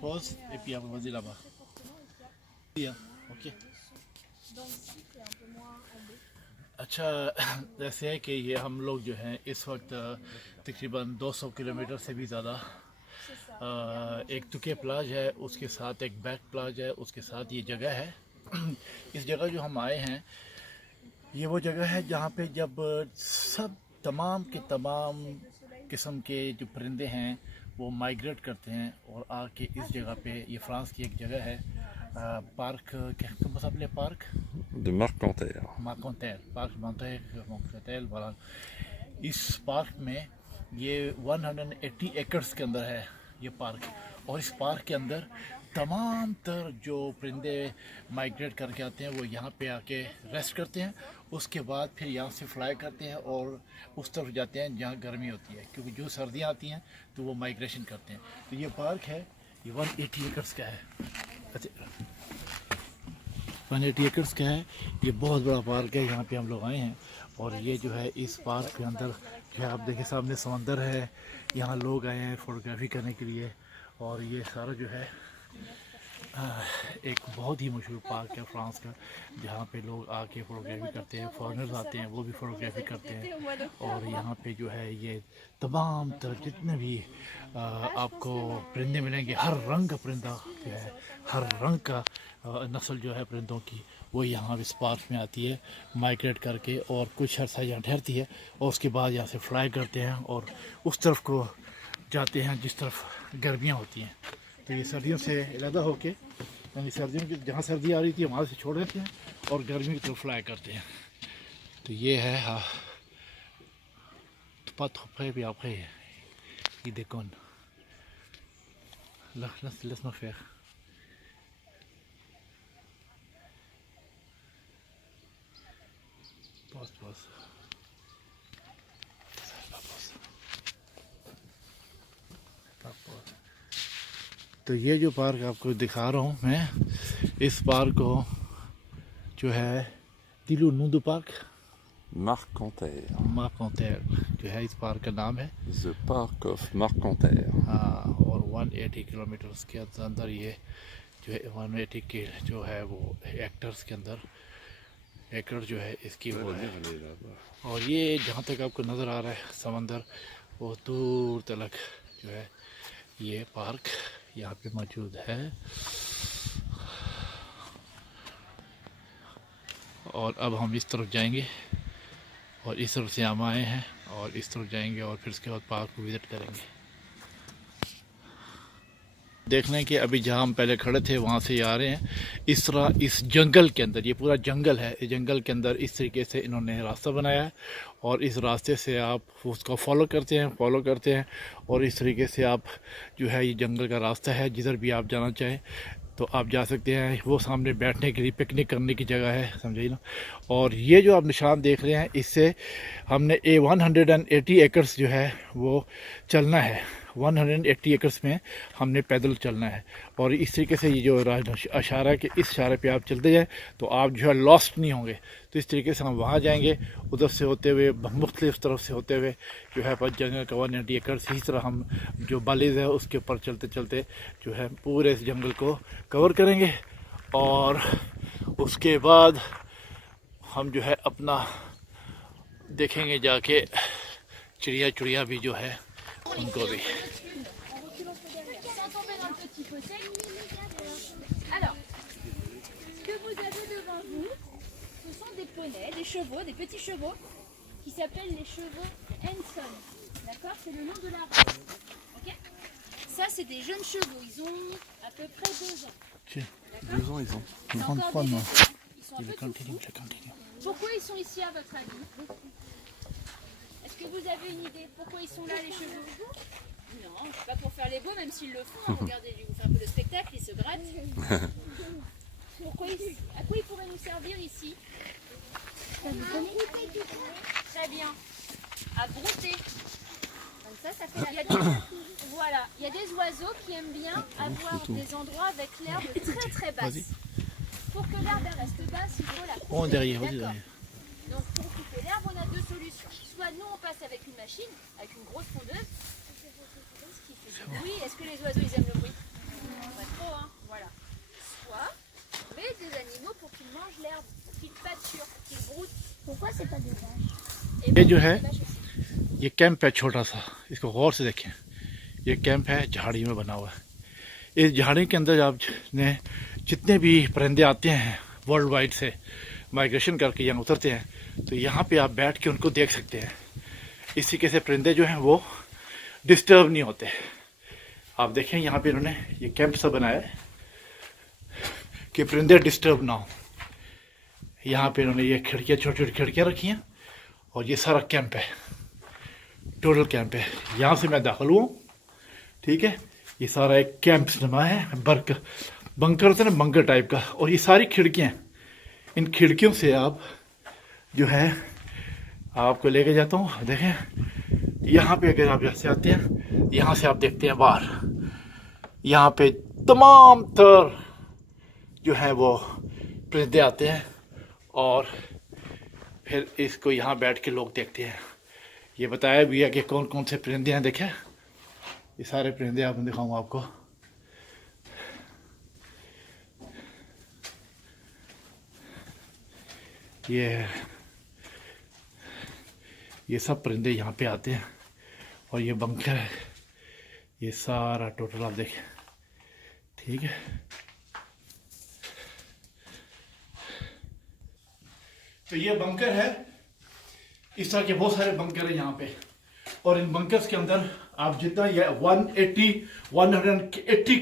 pause et puis après vas-y là-bas. Bien, ok. अच्छा जैसे है कि ये हम लोग जो हैं इस वक्त तकरीबन 200 किलोमीटर से भी ज़्यादा एक तुके प्लाज है, उसके साथ एक बैक प्लाज है, उसके साथ ये जगह है। इस जगह जो हम आए हैं ये वो जगह है जहाँ पे जब सब तमाम के तमाम किस्म के जो परिंदे हैं वो माइग्रेट करते हैं और आके इस जगह पे, ये फ्रांस की एक जगह है, park comment s'appelait park de Marcanterre. Marquenterre, park Marquenterre वाला। इस पार्क में ये 180 एकड़्स के अंदर है ये पार्क, और इस पार्क के अंदर तमाम तर जो परिंदे माइग्रेट करके आते हैं वो यहाँ पे आके रेस्ट करते हैं, उसके बाद फिर यहाँ से फ्लाई करते हैं और उस तरफ जाते हैं जहाँ गर्मी होती है, क्योंकि जो सर्दियाँ आती हैं तो वो माइग्रेशन करते हैं। तो ये पार्क है, ये 180 एकड़्स का है। अच्छा 180 एकड़्स का है, ये बहुत बड़ा पार्क है। यहाँ पे हम लोग आए हैं और ये जो है इस पार्क के अंदर जो है आप देखिए सामने समंदर है, यहाँ लोग आए हैं फ़ोटोग्राफी करने के लिए। और ये सारा जो है एक बहुत ही मशहूर पार्क है फ्रांस का, जहाँ पे लोग आके फ़ोटोग्राफी करते हैं, फॉरेनर्स आते हैं वो भी फ़ोटोग्राफी करते हैं। और यहाँ पे जो है ये तमाम तरह जितने भी आपको परिंदे मिलेंगे, हर रंग का परिंदा जो है, हर रंग का नस्ल जो है परिंदों की, वो यहाँ इस पार्क में आती है माइग्रेट करके, और कुछ अर्सा यहाँ ठहरती है और उसके बाद यहाँ से फ्लाई करते हैं और उस तरफ को जाते हैं जिस तरफ गर्मियाँ होती हैं। तो ये सर्दियों से अलहदा होके, यानी सर्दियों की जहाँ सर्दी आ रही थी वहाँ से छोड़ देते हैं और गर्मी की तरफ फ्लाई करते हैं। तो ये है हाँ तो pas trop près puis après il déconne. Là, laisse-moi faire. Pause, pause. तो ये जो पार्क आपको दिखा रहा हूँ मैं, इस पार्क को जो है दिलू नूदू पार्क Marcanterre. मार्कंटेल जो है इस पार्क का नाम है। The Park of Marcanterre. हाँ, और 180 किलोमीटर के अंदर ये जो है 180 के जो है वो हेक्टर्स के अंदर एकड़ जो है इसकी वो है। और ये जहाँ तक आपको नज़र आ रहा है समंदर, वो दूर तक जो है ये पार्क यहाँ पे मौजूद है। और अब हम इस तरफ जाएंगे और इस तरफ से हम आए हैं और इस तरफ जाएंगे और फिर उसके बाद पार्क को विज़िट करेंगे। देख लें कि अभी जहाँ हम पहले खड़े थे वहाँ से आ रहे हैं। इस तरह इस जंगल के अंदर, ये पूरा जंगल है, इस जंगल के अंदर इस तरीके से इन्होंने रास्ता बनाया है और इस रास्ते से आप उसको फॉलो करते हैं और इस तरीके से आप जो है ये जंगल का रास्ता है, जिधर भी आप जाना चाहें तो आप जा सकते हैं। वो सामने बैठने के लिए पिकनिक करने की जगह है, समझिए ना। और ये जो आप निशान देख रहे हैं, इससे हमने 180 एकड़्स जो है वो चलना है, 180 एकड़्स में हमने पैदल चलना है। और इस तरीके से ये जो इशारा है कि इस इशारे पे आप चलते जाएं तो आप जो है लॉस्ट नहीं होंगे। तो इस तरीके से हम वहाँ जाएंगे, उधर से होते हुए मुख्तलिफ तरफ से होते हुए जो है जंगल का 180 एकड़्स, इसी तरह हम जो बालिज है उसके ऊपर चलते चलते जो है पूरे इस जंगल को कवर करेंगे। और उसके बाद हम जो है अपना देखेंगे जाके चिड़िया भी जो है उनको भी। Alors, ce que vous avez devant vous, ce sont des poneys, des chevaux, des petits chevaux qui s'appellent les chevaux Henson. D'accord? C'est le nom de la race. Ok? Ça, c'est des jeunes chevaux. Ils ont à peu près 2 ans. Tiens, 2 ans ils ont. C'est encore des bébés. Ils sont un peu tout fous. continue. Pourquoi ils sont ici à votre avis? Est-ce que vous avez une idée pourquoi ils sont là, les chevaux? Non, c'est pas pour faire les beaux, même s'ils le font. Hein. Regardez, je vais vous faire un peu de spectacle, ils se grattent. À quoi ils pourraient nous servir ici? Très bien. À brouter. Comme ça fait la Voilà, il y a des oiseaux qui aiment bien avoir des endroits avec l'herbe très très basse. Pour que l'herbe reste basse, il faut la couper. Oh, derrière, D'accord. Donc pour couper l'herbe, on a 2 solutions. Soit nous on passe avec une machine, avec une grosse fondeuse, ce qui fait du bruit. Est-ce que les oiseaux ils aiment le bruit? Des broutes. Pourquoi c'est pas des vaches? ये जो है Des vaches aussi. ये camp है छोटा सा, इसको गौर से देखें। ये कैंप है झाड़ी में बना हुआ है। इस झाड़ी के अंदर आप ने जितने भी परिंदे आते हैं वर्ल्ड वाइड से माइग्रेशन करके यहाँ उतरते हैं, तो यहाँ पे आप बैठ के उनको देख सकते हैं। इस तरीके से परिंदे जो हैं वो डिस्टर्ब नहीं होते। आप देखें यहाँ पे इन्होंने ये कैंप सा बनाया है कि परिंदे डिस्टर्ब ना हो। यहाँ पे इन्होंने ये खिड़कियाँ, छोटी छोटी खिड़कियाँ रखी हैं और ये सारा कैंप है, टोटल कैंप है। यहाँ से मैं दाखिल हुआ, ठीक है। ये सारा एक कैंप नुमा है, बंकर होता है ना, बंकर टाइप का। और ये सारी खिड़कियाँ, इन खिड़कियों से आप जो है आपको लेके जाता हूँ। देखें यहाँ पे अगर आप जैसे आते हैं, यहाँ से आप देखते हैं बाहर, यहाँ पे तमाम तर जो है वो परिंदे आते हैं और फिर इसको यहाँ बैठ के लोग देखते हैं। ये बताया भी है कि कौन कौन से परिंदे हैं। देखें ये सारे परिंदे आप दिखाऊंगा आपको। ये सब परिंदे यहाँ पे आते हैं और ये बंकर है, ये सारा टोटल आप देखें, ठीक है। तो ये बंकर है, इस तरह के बहुत सारे बंकर हैं यहाँ पे। और इन बंकर्स के अंदर आप जितना ये 180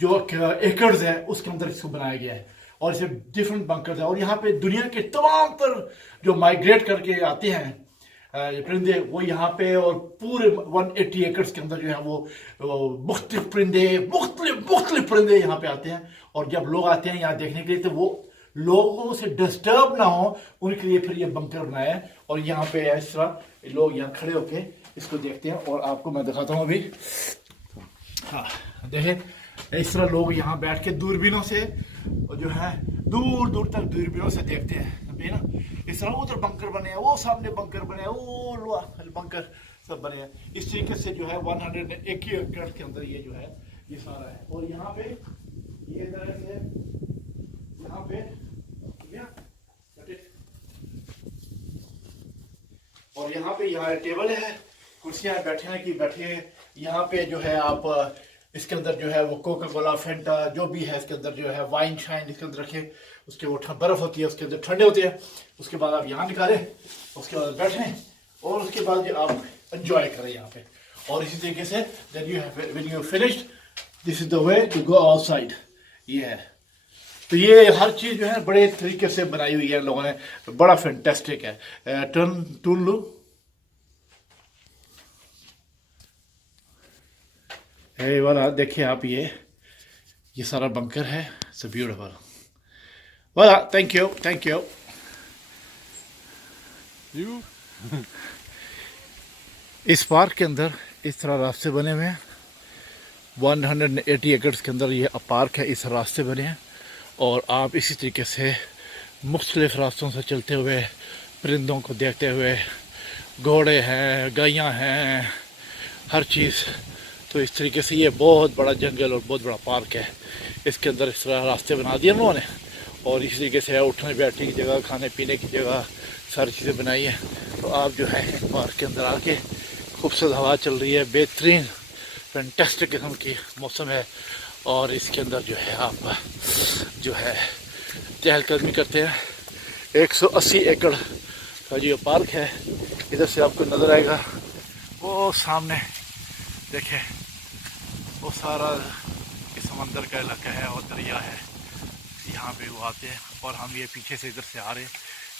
जो एकर्स है उसके अंदर इसको बनाया गया है। और इसे डिफरेंट बंकर्स है। और यहाँ पे दुनिया के तमाम तर जो माइग्रेट करके आते हैं ये परिंदे, वो यहाँ पे और पूरे 180 एकर्स के अंदर जो है वो मुख्तलिफ परिंदे यहाँ पे आते हैं। और जब लोग आते हैं यहाँ देखने के लिए, तो वो लोगों से डिस्टर्ब ना हो उनके लिए फिर ये बंकर बनाया है। और यहाँ पे इस तरह लोग यहाँ खड़े होके इसको देखते हैं। और आपको मैं दिखाता हूँ अभी, हाँ देखें इस तरह लोग यहाँ बैठ के दूरबीनों से और जो है दूर दूर तक दूरबीनों से देखते हैं ना। इस तरह उधर बंकर बने हैं, वो सामने बंकर बने हैं, वो बंकर सब बने हैं। इस तरीके से जो है 101 एकड़ के अंदर ये जो है ये सारा है। और यहाँ पे ये तरह से यहाँ पे और यहाँ टेबल है, कुर्सियां बैठने की बैठे। यहाँ पे जो है आप इसके अंदर जो है वो कोका कोला, फेंटा जो भी है इसके अंदर जो है वाइन शाइन इसके अंदर रखे। उसके वो बर्फ होती है, उसके अंदर ठंडे होते हैं। उसके बाद आप यहाँ निकालें, उसके बाद बैठें और उसके बाद जो आप एंजॉय करें यहाँ पे। और इसी तरीके से then you have when you finished, this is the way to go outside. ये है, तो ये हर चीज़ जो है बड़े तरीके से बनाई हुई है लोगों ने, बड़ा फैंटास्टिक है। टून लो वाला देखिए आप, ये सारा बंकर है। इट्स ब्यूटीफुल वाला। थैंक यू इस पार्क के अंदर इस तरह रास्ते बने हुए हैं। 180 एकड़ के अंदर ये पार्क है, इस रास्ते बने हैं। और आप इसी तरीके से मुख्तलिफ रास्तों से चलते हुए परिंदों को देखते हुए, घोड़े हैं, गायें हैं, हर चीज़। तो इस तरीके से ये बहुत बड़ा जंगल और बहुत बड़ा पार्क है। इसके अंदर इस तरह रास्ते बना दिए उन्होंने। और इस तरीके से उठने बैठने की जगह, खाने पीने की जगह, सारी चीज़ें बनाई हैं। तो आप जो है पार्क के अंदर आके, खूबसूरत हवा चल रही है, बेहतरीन फैंटास्टिक किस्म की मौसम है। और इसके अंदर जो है आप जो है चहलकदमी करते हैं। 180 एकड़ का जो पार्क है, इधर से आपको नज़र आएगा वो सामने देखें, वो सारा समंदर का इलाका है और दरिया है। यहाँ पे वो आते हैं और हम ये पीछे से इधर से आ रहे हैं,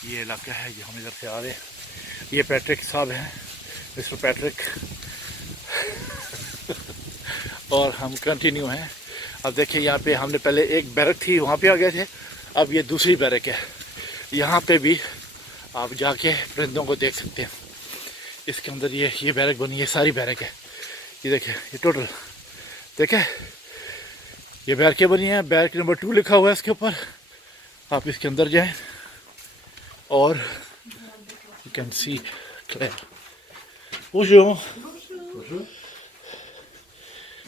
ये इलाका है, ये हम इधर से आ रहे हैं। ये पैट्रिक साहब हैं, मिस्टर पैट्रिक और हम कंटिन्यू हैं। अब देखिए यहाँ पे हमने पहले एक बैरक थी, वहाँ पे आ गए थे। अब ये दूसरी बैरक है, यहाँ पे भी आप जाके परिंदों को देख सकते हैं। इसके अंदर ये बैरक बनी है, सारी बैरक है। ये देखें, ये टोटल देखें, ये बैरकें बनी हैं। बैरक नंबर 2 लिखा हुआ है इसके ऊपर। आप इसके अंदर जाएं और you can see clear. Bonjour. Bonjour.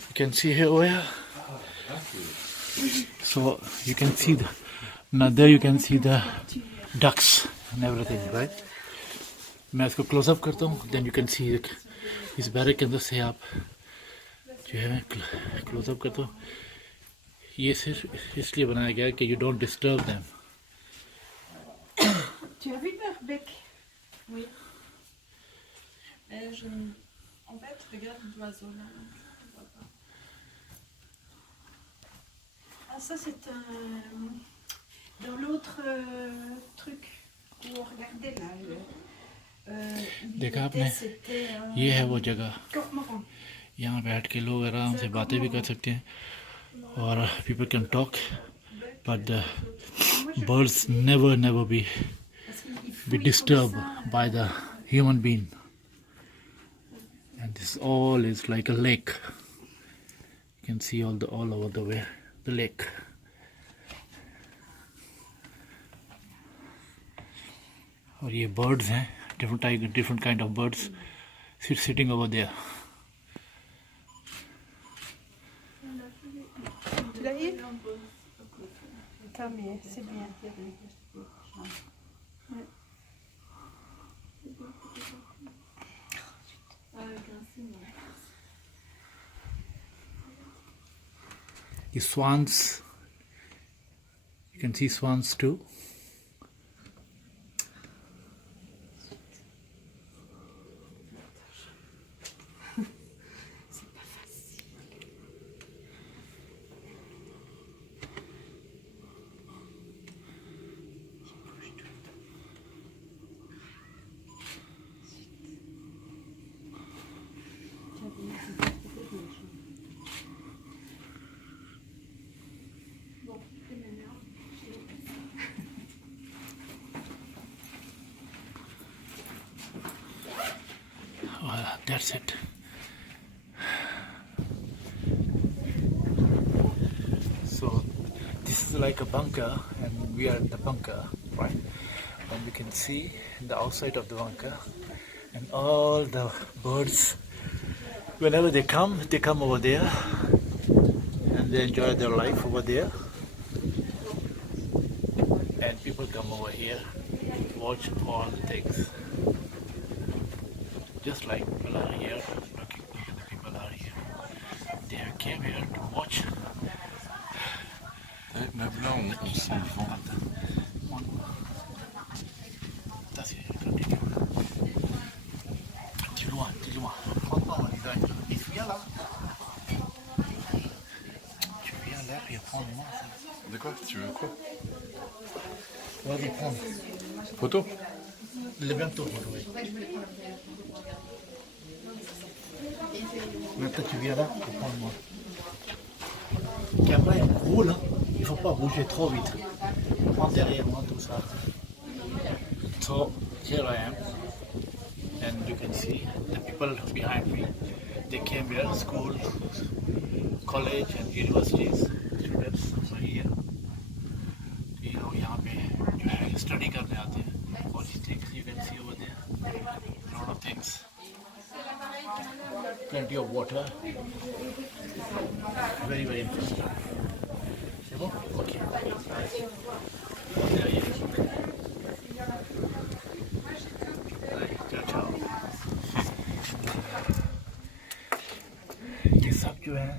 You can see here where. So you can see now there you can see the ducks. and everything, right? मैं इसको क्लोजअप करता हूँ, देन यू कैन सी इस बैरक के अंदर से आप जो है क्लोजअप करता हूँ. ये सिर्फ इसलिए बनाया गया है कि you don't disturb them. Tu as vu leur bec? Oui. En fait, regarde l'oiseau là. Je vois pas. Ah, ça c'est un... Dans l'autre truc où on regardait là. देखा आपने? C'était ये है वो जगह. cormoran. यहाँ बैठ के लोग आराम से बातें भी कर सकते हैं और people can talk, but the birds never be disturbed by the human being. And this all is like a lake. You can see all over the way the lake. और ये birds हैं, different kind of birds sitting over there. Tu l'as eu? Tant mieux, c'est bien. The swans, you can see swans too. That's it. So this is like a bunker, and we are in the bunker, right? And you can see the outside of the bunker, and all the birds, whenever they come over there, and they enjoy their life over there. And people come over here to watch all the things. Just like people are here, looking, the people are here. They have came here to watch. Même là, on sent le vent. Dis-moi. Prends-moi, il vient là. Tu viens là, puis prends-moi. De quoi? Tu veux quoi? Vas-y, prends. Photo? Le bientôt, oui. Maintenant, tu viens là, pour prendre-moi. Caméra est gros là, il faut pas bouger trop vite. Prends derrière moi tout ça. So, here I am, and you can see the people behind me. They came here, school, college and universities, students are here. ये लोग यहाँ पे जो है study करने आते हैं. All these things you can see over there. A lot of things. Plenty of water. Very interesting. C'est bon? Ok. Ciao. ये सब जो है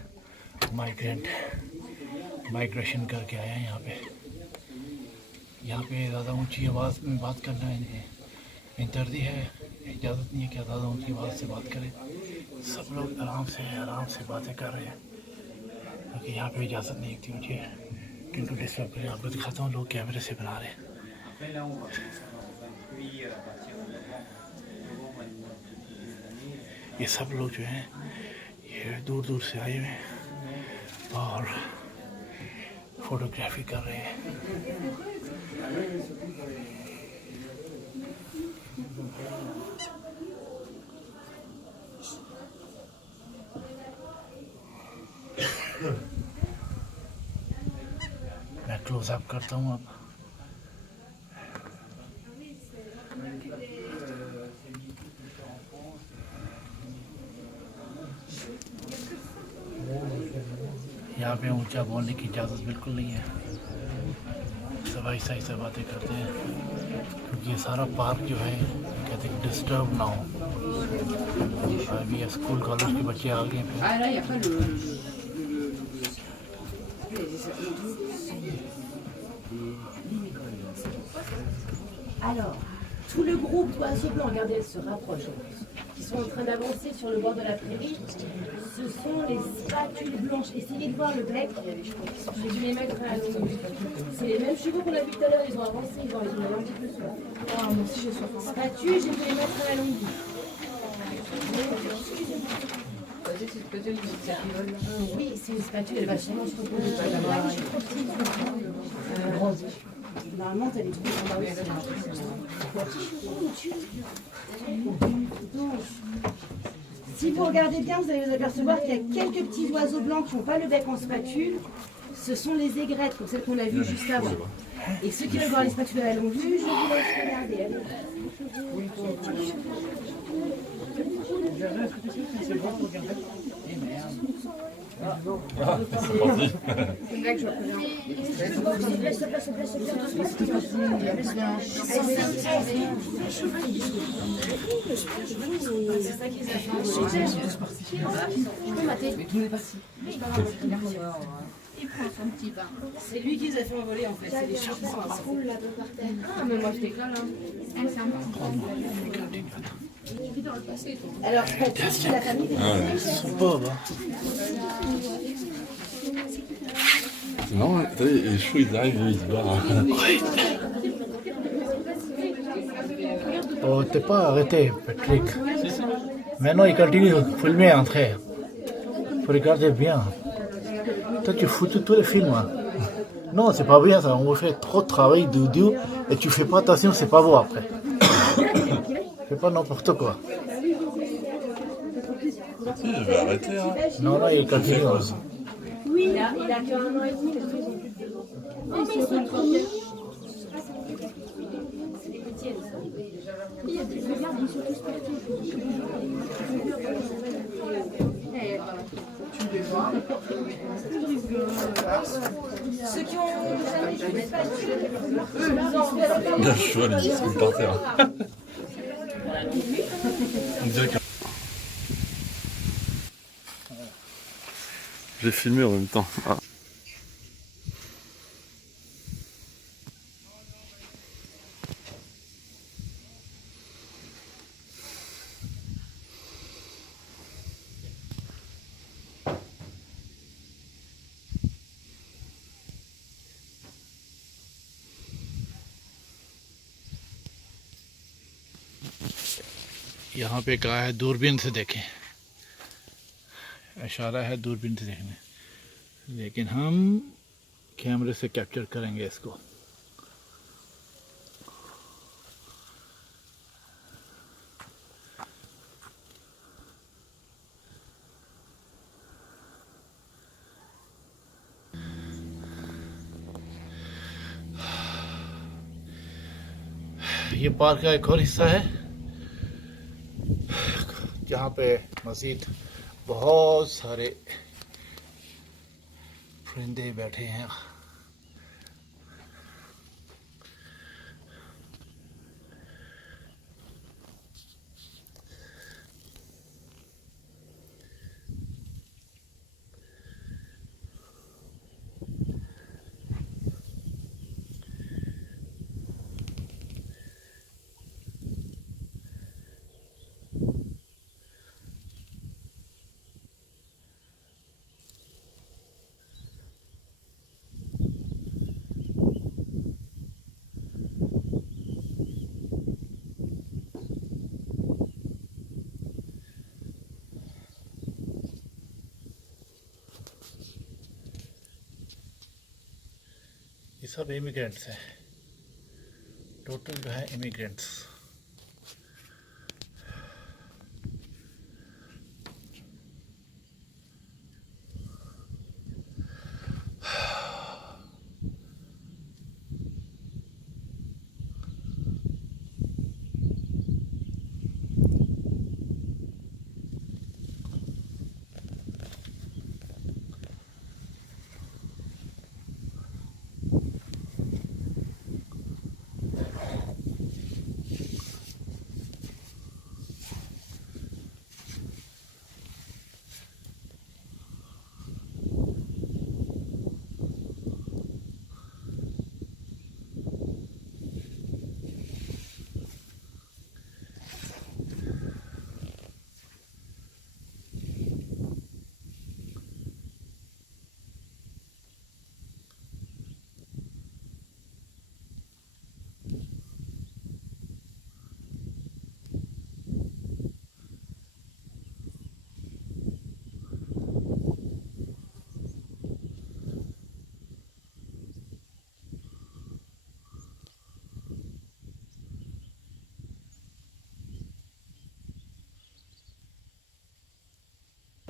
माइग्रेशन करके आए हैं यहाँ पे. यहाँ पे ज़्यादा ऊंची आवाज़ में बात करना इन्हें दर्दी है, इजाज़त नहीं है कि ज़्यादा ऊंची आवाज़ से बात करें. सब लोग आराम से बातें कर रहे हैं क्योंकि यहाँ पे इजाज़त नहीं थी मुझे. किंतु डिस्टर्ब करें, आपको दिखाता हूँ लोग कैमरे से बना रहे हैं. ये सब लोग जो हैं ये दूर से आए हुए हैं और फोटोग्राफी कर रहे हैं. मैं क्लोज अप करता हूँ अब. यहाँ पे ऊंचा बोलने की इजाज़त बिल्कुल नहीं है। सब ऐसा ऐसा बातें करते हैं क्योंकि ये सारा पार्क जो है कहते हैं डिस्टर्ब ना हो। अभी स्कूल कॉलेज के बच्चे आ गए हैं। Ah là, il n'y a pas Alors, tout le groupe d'oiseaux blancs, regardez, elle se rapproche, qui sont en train d'avancer sur le bord de la prairie, ce sont les spatules blanches. Essayez de voir le bec, j'ai dû les mettre à la longue. C'est les mêmes chevaux qu'on a vu tout à l'heure, ils ont avancé, ils ont un petit peu soif. Moi aussi j'ai soif. Spatules, j'ai dû les mettre à la longue. Oui, c'est une spatule, elle va sûrement se reposer. Là, je suis trop petite. Normalement, t'as les trucs en bas aussi. Donc, si vous regardez bien, vous allez vous apercevoir qu'il y a quelques petits oiseaux blancs qui n'ont pas le bec en spatule. Ce sont les aigrettes, comme celles qu'on a vues juste avant. Et ceux qui veulent voir les spatules à la longue vue, je vous laisse regarder. Il prend son petit bain. C'est lui qui les a fait envoler en fait. C'est les chevaux. Roule là-bas par terre. Ah, mais moi je déclare là. Elle, c'est un petit peu. Alors, c'est la famille des Ils sont pauvres. Non, attendez, les chevaux ils arrivent, ils se barrent. Oh, t'es pas arrêté, Patrick. Maintenant, il continue de filmer en train. Faut regarder bien. Toi, tu fous tous les films. Hein. Non, c'est pas bien ça. On fait trop de travail de et tu fais pas attention, c'est pas beau après. Fais pas n'importe quoi. Si, je vais arrêter. Hein. Non, non, il continue. Hein. Oui, il a qu'un an et demi, les autres, ils ont plus de 2 ans. Oh, mais ils sont trop mignons. C'est des petits, elles sont. Il y a des regards, ils sont tous partis. Ceux qui ont jamais joué de spatule, ils ont fait Le cheval il se roule par terre. On dirait que... J'ai filmé en même temps. Ah. यहाँ पे कहा है दूरबीन से देखें, इशारा है दूरबीन से देखने, लेकिन हम कैमरे से कैप्चर करेंगे इसको। ये पार्क का एक और हिस्सा है जहाँ पे मज़ीद बहुत सारे परिंदे बैठे हैं। ये सब इमिग्रेंट्स हैं, टोटल जो है इमिग्रेंट्स।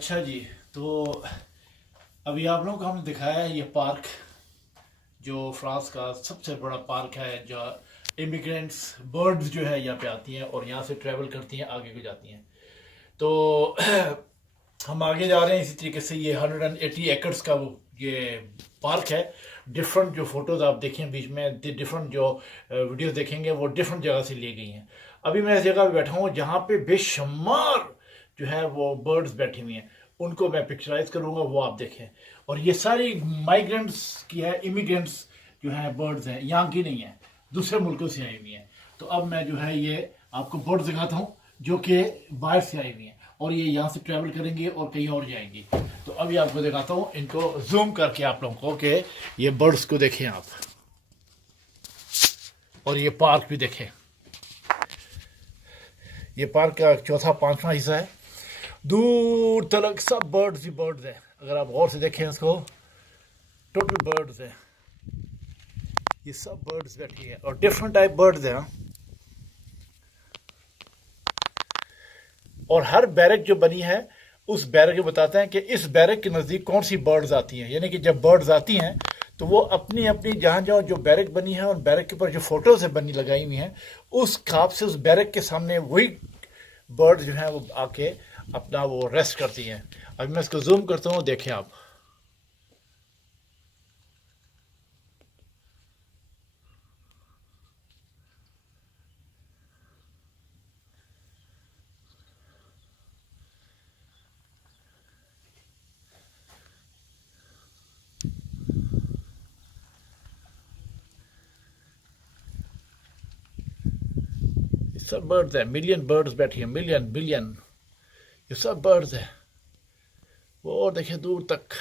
अच्छा जी, तो अभी आप लोगों को हमने दिखाया है ये पार्क, जो फ्रांस का सबसे बड़ा पार्क है, जो इमिग्रेंट्स बर्ड्स जो है यहाँ पे आती हैं और यहाँ से ट्रैवल करती हैं, आगे को जाती हैं। तो हम आगे जा रहे हैं इसी तरीके से। ये 180 एकड़्स का वो ये पार्क है। डिफरेंट जो फोटोज आप देखें बीच में, डिफरेंट जो वीडियोस देखेंगे वो डिफरेंट जगह से ली गई हैं। अभी मैं इस जगह पे बैठा हूँ जहाँ पे बेशुमार जो है वो बर्ड्स बैठी हुई हैं, उनको मैं पिक्चराइज करूँगा, वो आप देखें। और ये सारी माइग्रेंट्स की है, इमिग्रेंट्स जो है बर्ड्स हैं, यहाँ की नहीं है, दूसरे मुल्कों से आई हुई हैं। तो अब मैं जो है ये आपको बर्ड्स दिखाता हूँ जो कि बाहर से आई हुई हैं और ये यहाँ से ट्रैवल करेंगे और कहीं और जाएंगी। तो अभी आपको दिखाता हूँ, इनको जूम करके आप लोगों को, कि ये बर्ड्स को देखें आप, और ये पार्क भी देखें। ये पार्क का चौथा पांचवा हिस्सा है, दूर तक सब बर्ड्स ही बर्ड्स हैं। अगर आप गौर से देखें इसको, टोटल बर्ड्स हैं, ये सब बर्ड्स बैठी है और डिफरेंट टाइप बर्ड्स हैं। और हर बैरक जो बनी है उस बैरक के बताते हैं कि इस बैरक के नज़दीक कौन सी बर्ड्स आती हैं। यानी कि जब बर्ड्स आती हैं तो वो अपनी अपनी जहाँ जहाँ जो बैरक बनी है, उन बैरक के ऊपर जो फोटोज है बनी लगाई हुई हैं, उस खाब से उस बैरक के सामने वही बर्ड जो है वो आके अपना वो रेस्ट करती हैं। अभी मैं इसको जूम करता हूँ, देखें आप। सब बर्ड्स है, मिलियन बर्ड्स बैठी हैं, मिलियन बिलियन, ये सब बर्ड्स है। वो और देखें दूर तक।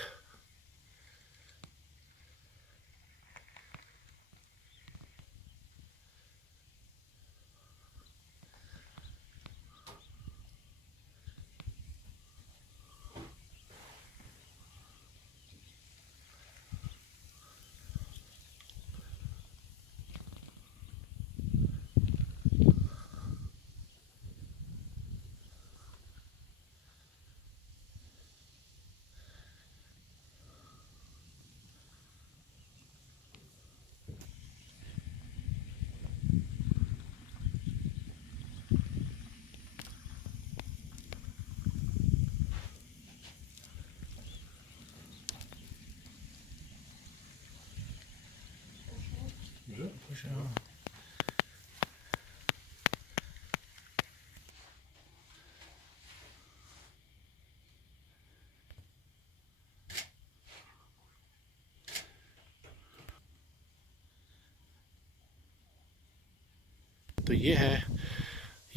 तो ये है,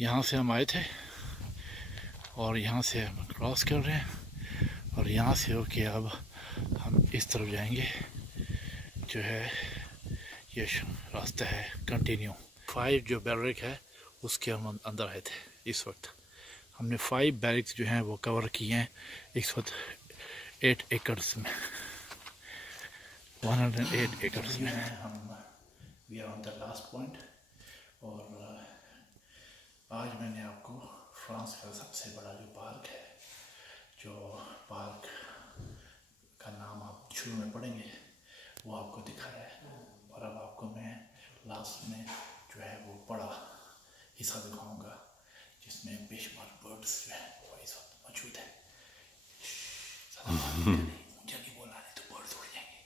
यहाँ से हम आए थे और यहाँ से हम क्रॉस कर रहे हैं और यहाँ से होके अब हम इस तरफ जाएंगे, जो है ये रास्ता है कंटिन्यू। 5 जो बैरक है उसके हम अंदर आए थे। इस वक्त हमने 5 बैरक्स जो हैं वो कवर किए हैं इस वक्त 8 एकड़्स में, 108 एकड़्स में। हम we are on the last point. और आज मैंने आपको फ्रांस का सबसे बड़ा जो पार्क है, जो पार्क का नाम आप शुरू में पढ़ेंगे, वो आपको दिखाया है। और अब आपको मैं लास्ट में जो है वो बड़ा हिस्सा दिखाऊंगा जिसमें बेशुमार बर्ड्स जो है वो इस वक्त मौजूद है। मुझे नहीं बोलना, नहीं तो बर्ड्स उड़ जाएंगे,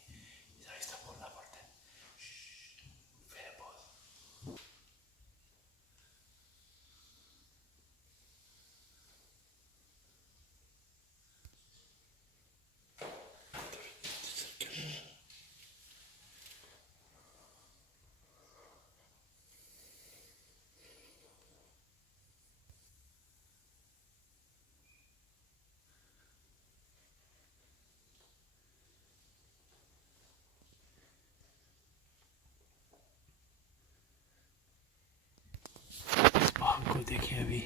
आहिस्ता बोलना पड़ता है। फिर बोल। आपको देखिए अभी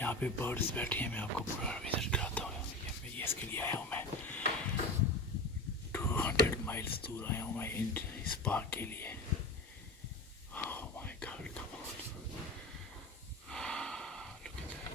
यहाँ पे बर्ड्स बैठी हैं, मैं आपको पूरा विजिट कराता हूँ। ये इसके लिए आया हूँ मैं, 200 माइल्स दूर आया हूँ मैं इस पार्क के लिए। Oh my God, come on. Look at that.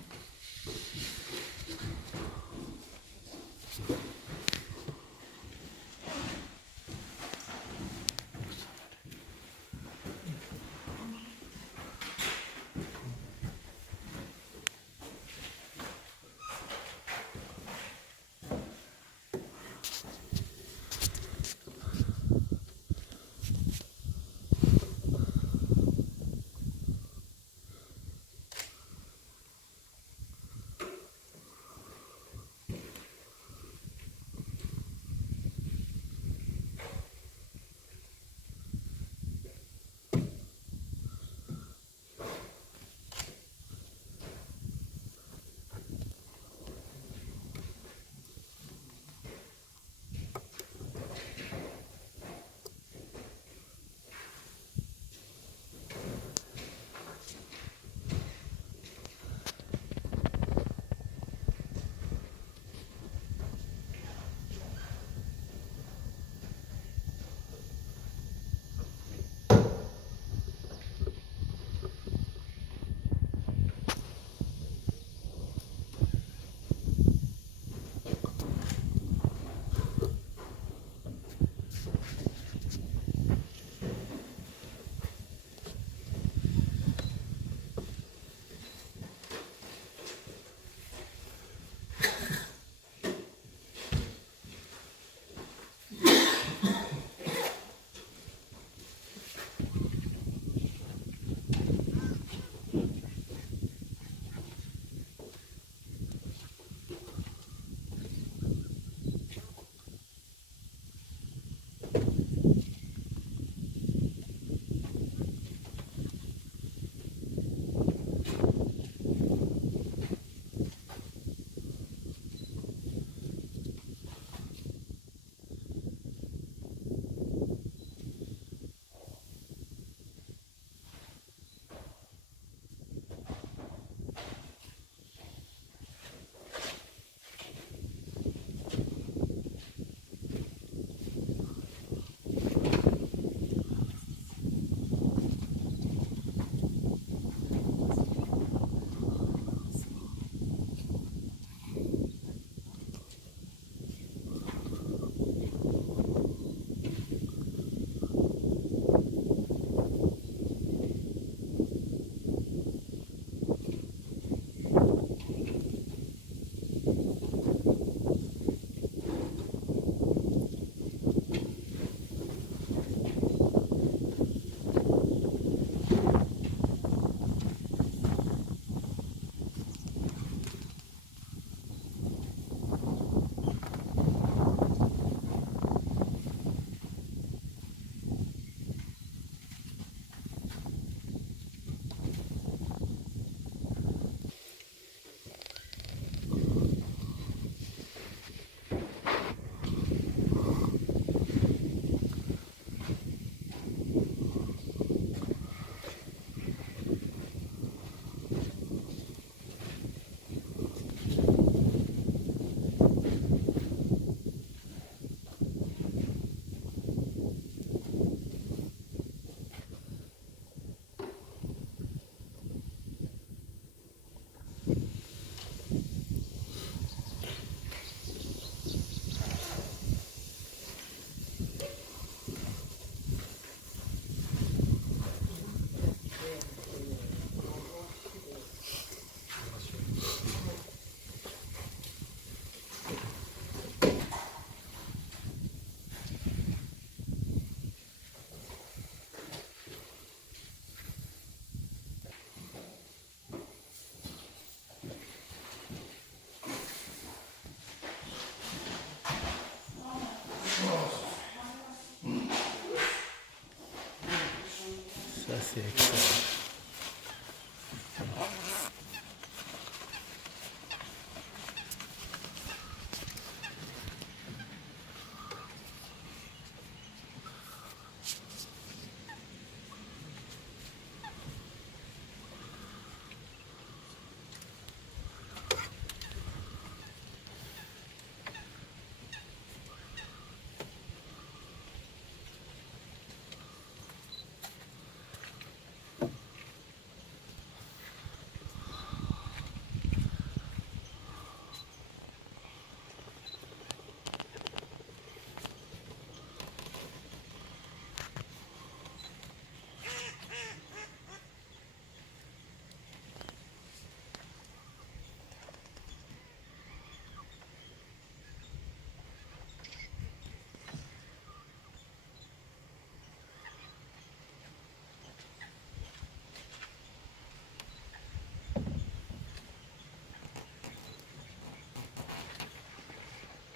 देखते हैं।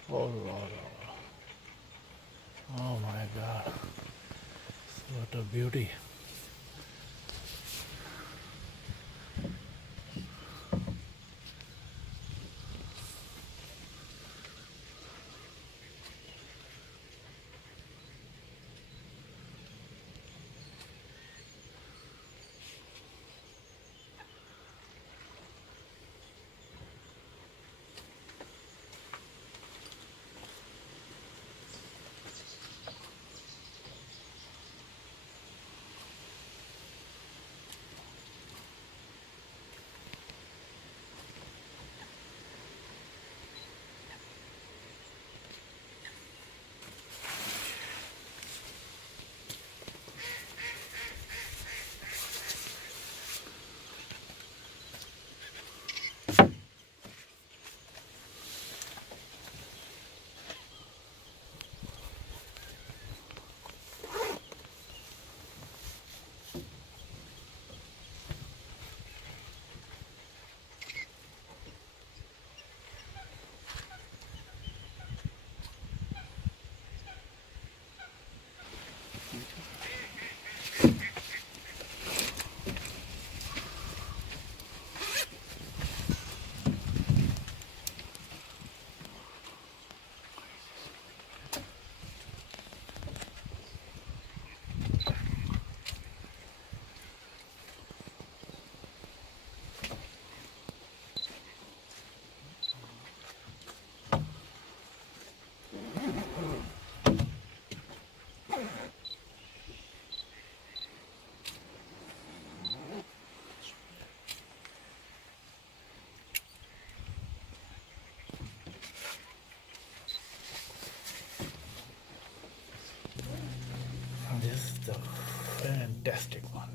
Oh Lord, oh my God, what a beauty. This is the fantastic one.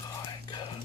Oh my God.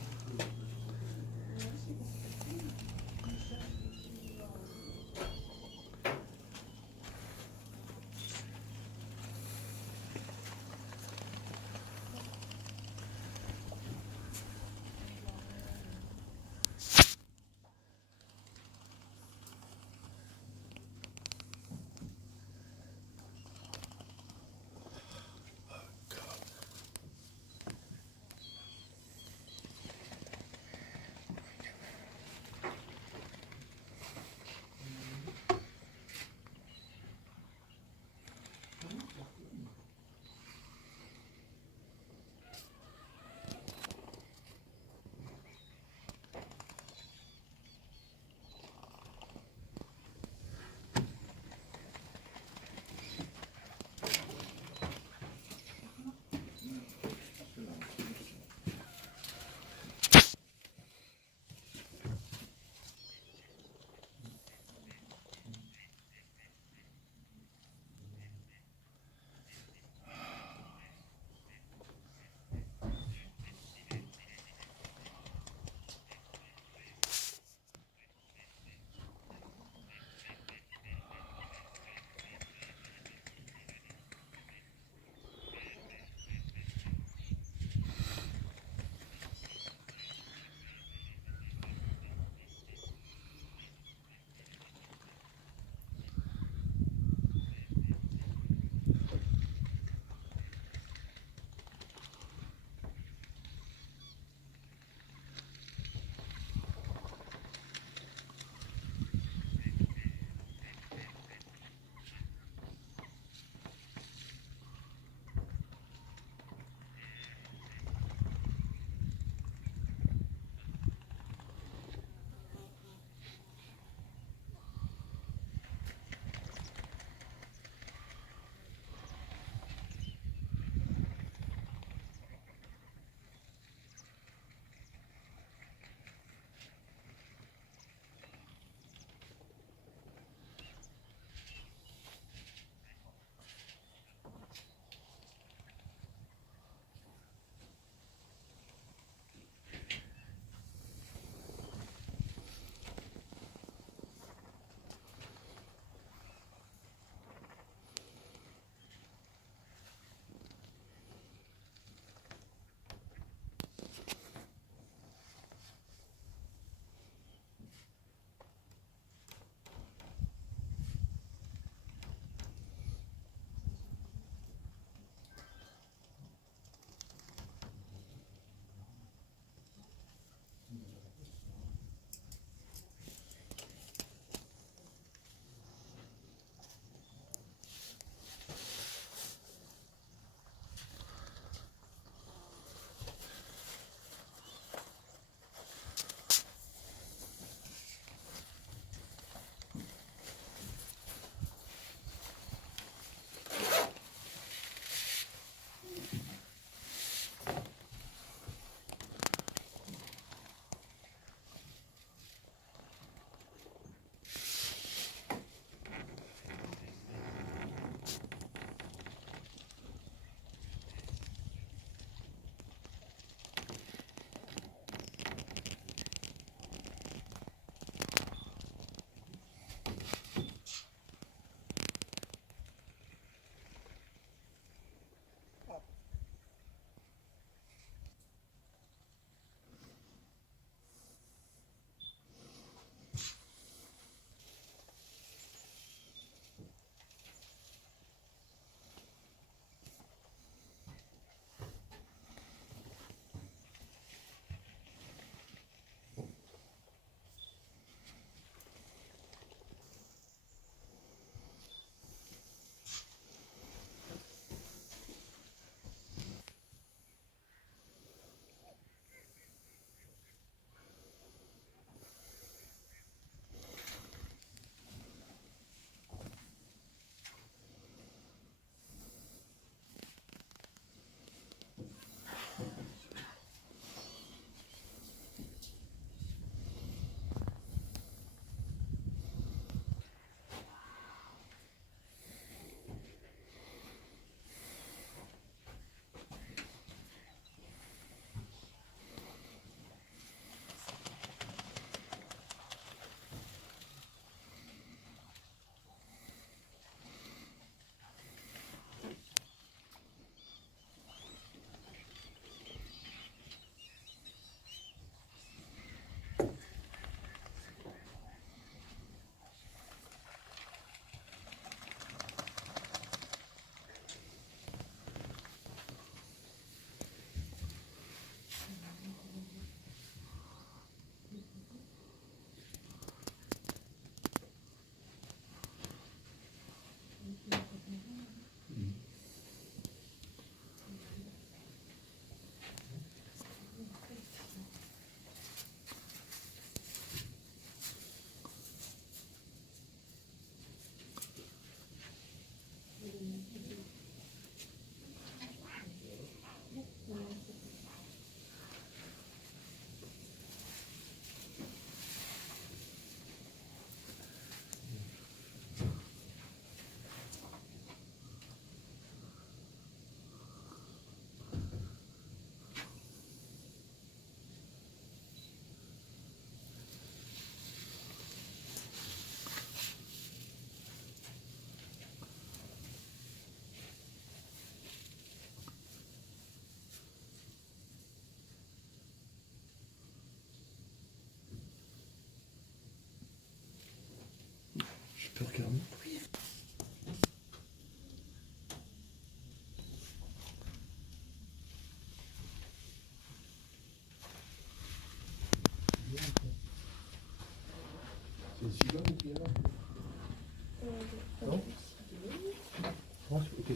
peux regarder.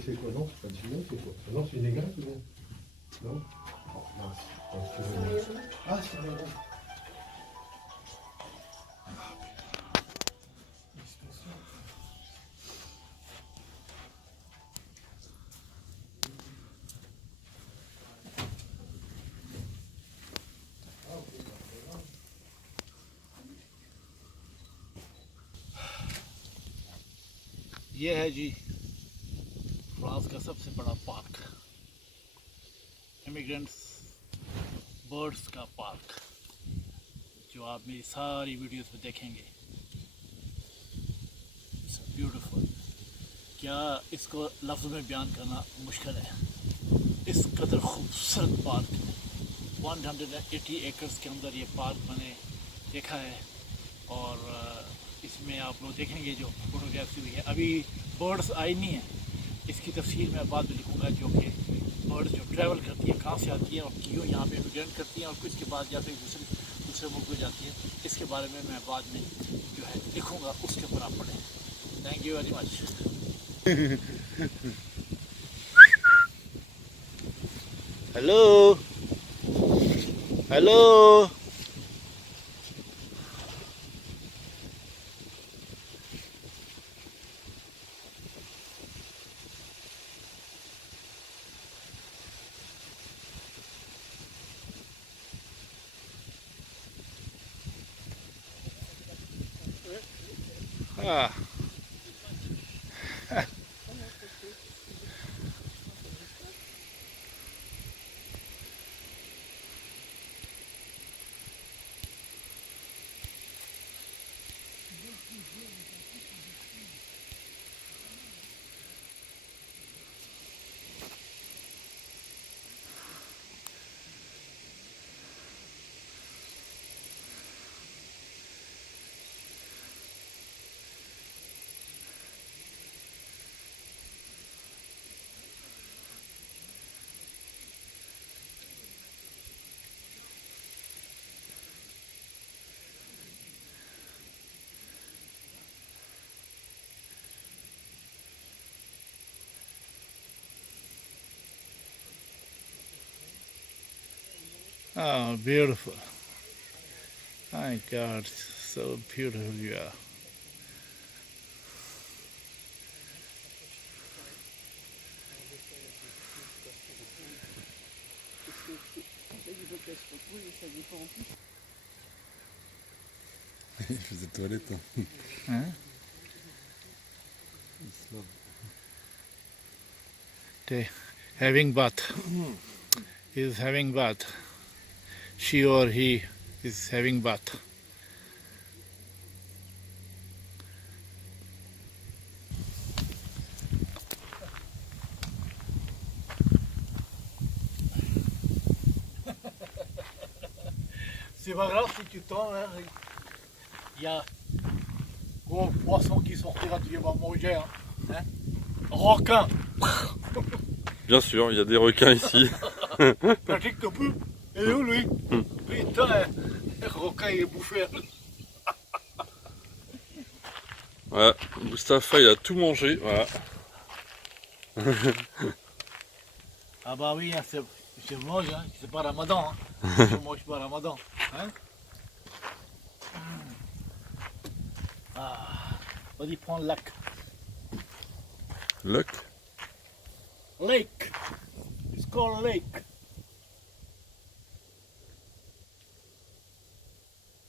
C'est quoi? Non, c'est pas du cigale, c'est quoi? Non, c'est une égale ou non? Non? Oh, mince. Oh, excusez-moi. Ah, c'est un marron. ये है जी France का सबसे बड़ा park, immigrants birds का park, जो आप मेरी सारी वीडियोस में देखेंगे। It's beautiful. क्या इसको लफ्ज़ में बयान करना मुश्किल है। इस कदर खूबसूरत पार्क है। 180 एकर्स के अंदर ये पार्क मैंने देखा है और इसमें आप लोग देखेंगे जो फोटोग्राफी हुई है। अभी बर्ड्स आई नहीं है, इसकी तफसील मैं बाद में लिखूँगा, जो कि बर्ड्स जो ट्रैवल करती है, कहाँ से आती है और क्यों यहाँ पे इमिग्रेट करती हैं और कुछ के बाद या फिर दूसरे मुल्क में जाती है, इसके बारे में मैं बाद में जो है लिखूँगा, उसके ऊपर आप पढ़ें। Thank you very much. Hello hello Ah. Oh, beautiful. My God, so beautiful you are. Il faisait toilette. Hein? They having bath. He is having bath. She or he is having bath. C'est pas grave si tu tombes, hein. Il y a gros poisson qui sortira, tu vas manger, hein. Hein? Requin. Bien sûr, il y a des requins ici. Pratique un peu. Il est où lui? Putain, le requin il est bouffé. Voilà, Mustapha il a tout mangé. Voilà. Ah bah oui, hein, je mange, hein. C'est pas Ramadan. Hein. Je mange pas Ramadan. Hein? Ah, vas-y, prends le lac. Luck. Lake. It's called lake.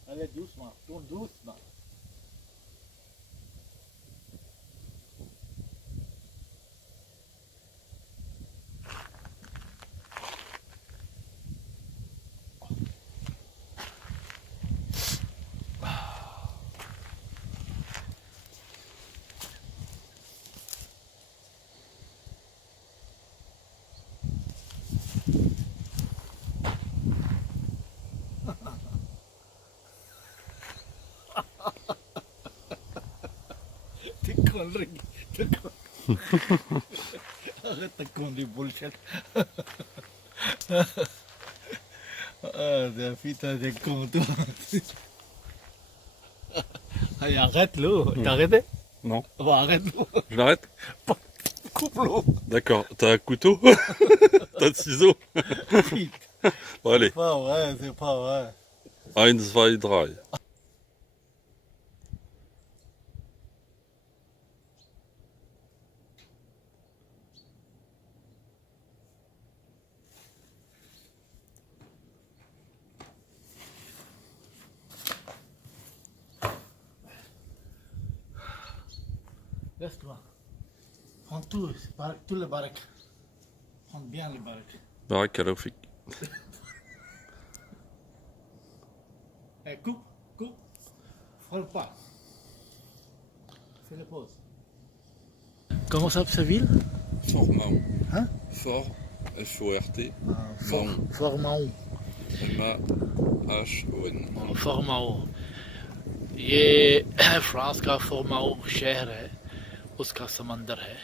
Allez, doucement. Tourne doucement. تكون رقي تكون دي بولشت هذا في تكون arrête-le, t'as arrêté? Non. Bon, arrête-le, Je l'arrête? coupe-le. D'accord. T'as un couteau? T'as de ciseaux? Bon, allez. Pas vrai, c'est pas vrai. 1, 2, 3. Laisse-toi. Prends tout le baraque. Prends bien le baraque. Barak Alofik. Eh, coupe. Frôle pas. Fais le pause. Comment s'appelle cette ville? Fort Mahon. Hein? Fort, F-O-R-T. Fort Mahon. M-A-H-O-N. Fort Mahon. ये France का फॉर्माओ शहर है, उसका समंदर है।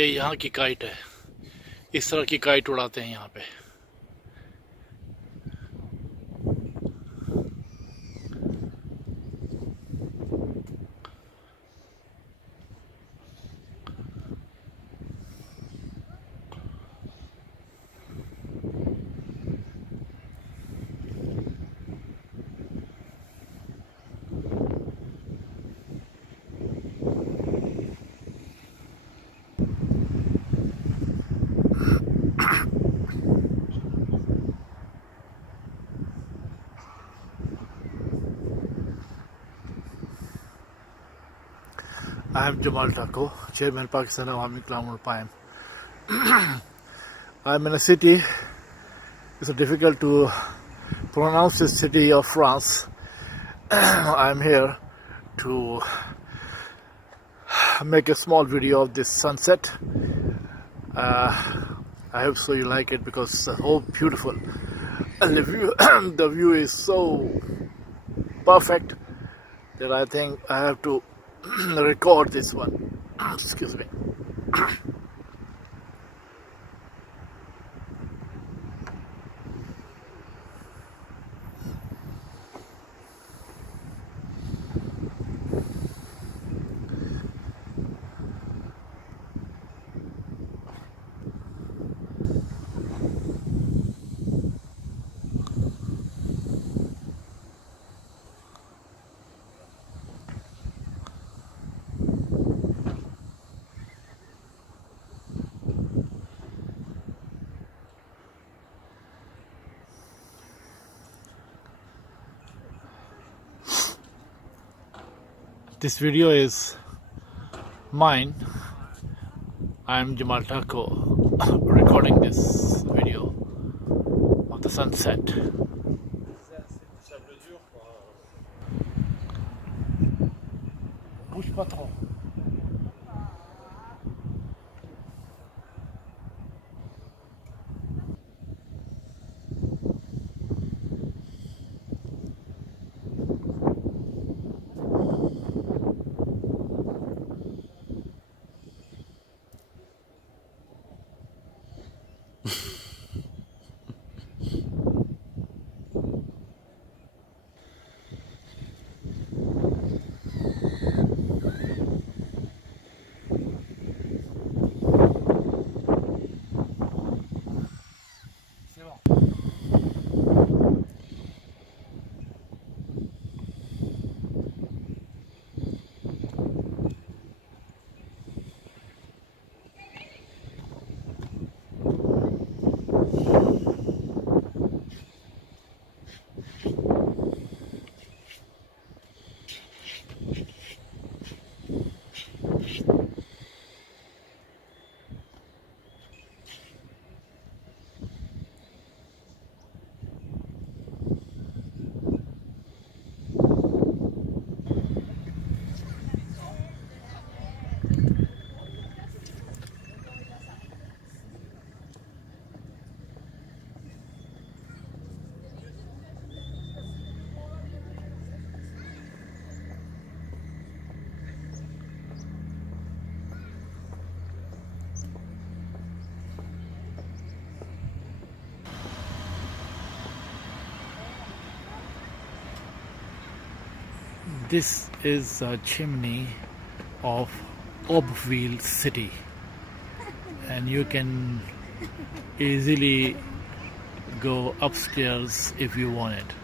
ये यहाँ की काइट है, इस तरह की काइट उड़ाते हैं यहाँ पे। I am Jamal Tako, Chairman Pakistan Awami Clamor Payam. I'm in a city, it's difficult to pronounce this city of France. I'm here to make a small video of this sunset. I hope so you like it because it's so beautiful. And the view is so perfect that I think I have to record this one. Excuse me. This video is mine. I am Jamal Tako recording this video of the sunset. Bouge pas trop. This is a chimney of Abbeville city, and you can easily go upstairs if you want it,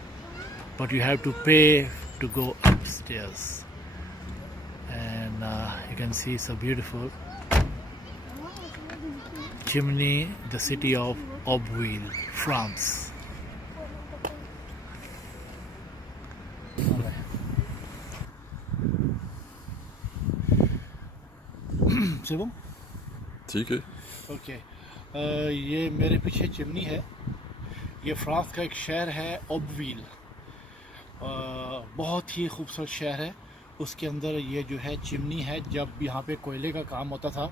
but you have to pay to go upstairs. And you can see so beautiful chimney, the city of Abbeville, France. C'est bon? ठीक है। Okay ये मेरे पीछे chimney है। ये France का एक शहर है ऑबविल, बहुत ही खूबसूरत शहर है। उसके अंदर ये जो है चिमनी है। जब यहाँ पे कोयले का काम होता था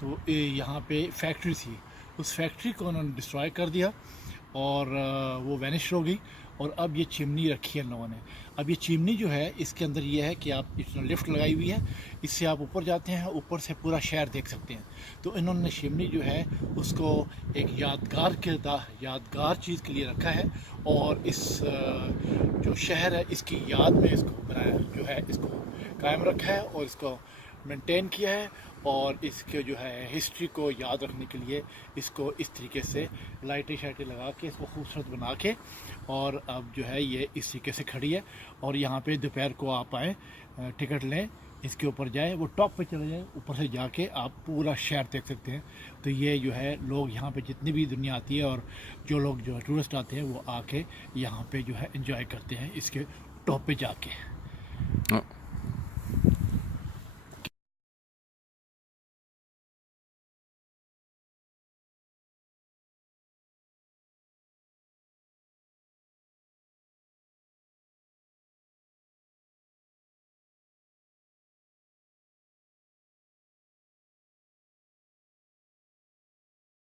तो यहाँ पे फैक्ट्री थी, उस फैक्ट्री को उन्होंने डिस्ट्रॉय कर दिया और वो वैनिश हो गई और अब ये चिमनी रखी है इन लोगों ने। अब ये चिमनी जो है इसके अंदर ये है कि आप इसमें लिफ्ट लगाई हुई है, इससे आप ऊपर जाते हैं, ऊपर से पूरा शहर देख सकते हैं। तो इन्होंने चिमनी जो है उसको एक यादगार चीज़ के लिए रखा है और इस जो शहर है इसकी याद में इसको बनाया जो है, इसको कायम रखा है और इसको मेंटेन किया है और इसके जो है हिस्ट्री को याद रखने के लिए इसको इस तरीके से लाइटें शाइटें लगा के इसको खूबसूरत बना के और अब जो है ये इस तरीके से खड़ी है। और यहाँ पे दोपहर को आप आएँ, टिकट लें, इसके ऊपर जाएं, वो टॉप पे चले जाएं, ऊपर से जाके आप पूरा शहर देख सकते हैं। तो ये जो है लोग यहाँ पे जितनी भी दुनिया आती है और जो लोग जो है टूरिस्ट आते हैं वो आके यहाँ पे जो है एंजॉय करते हैं इसके टॉप पे जाके।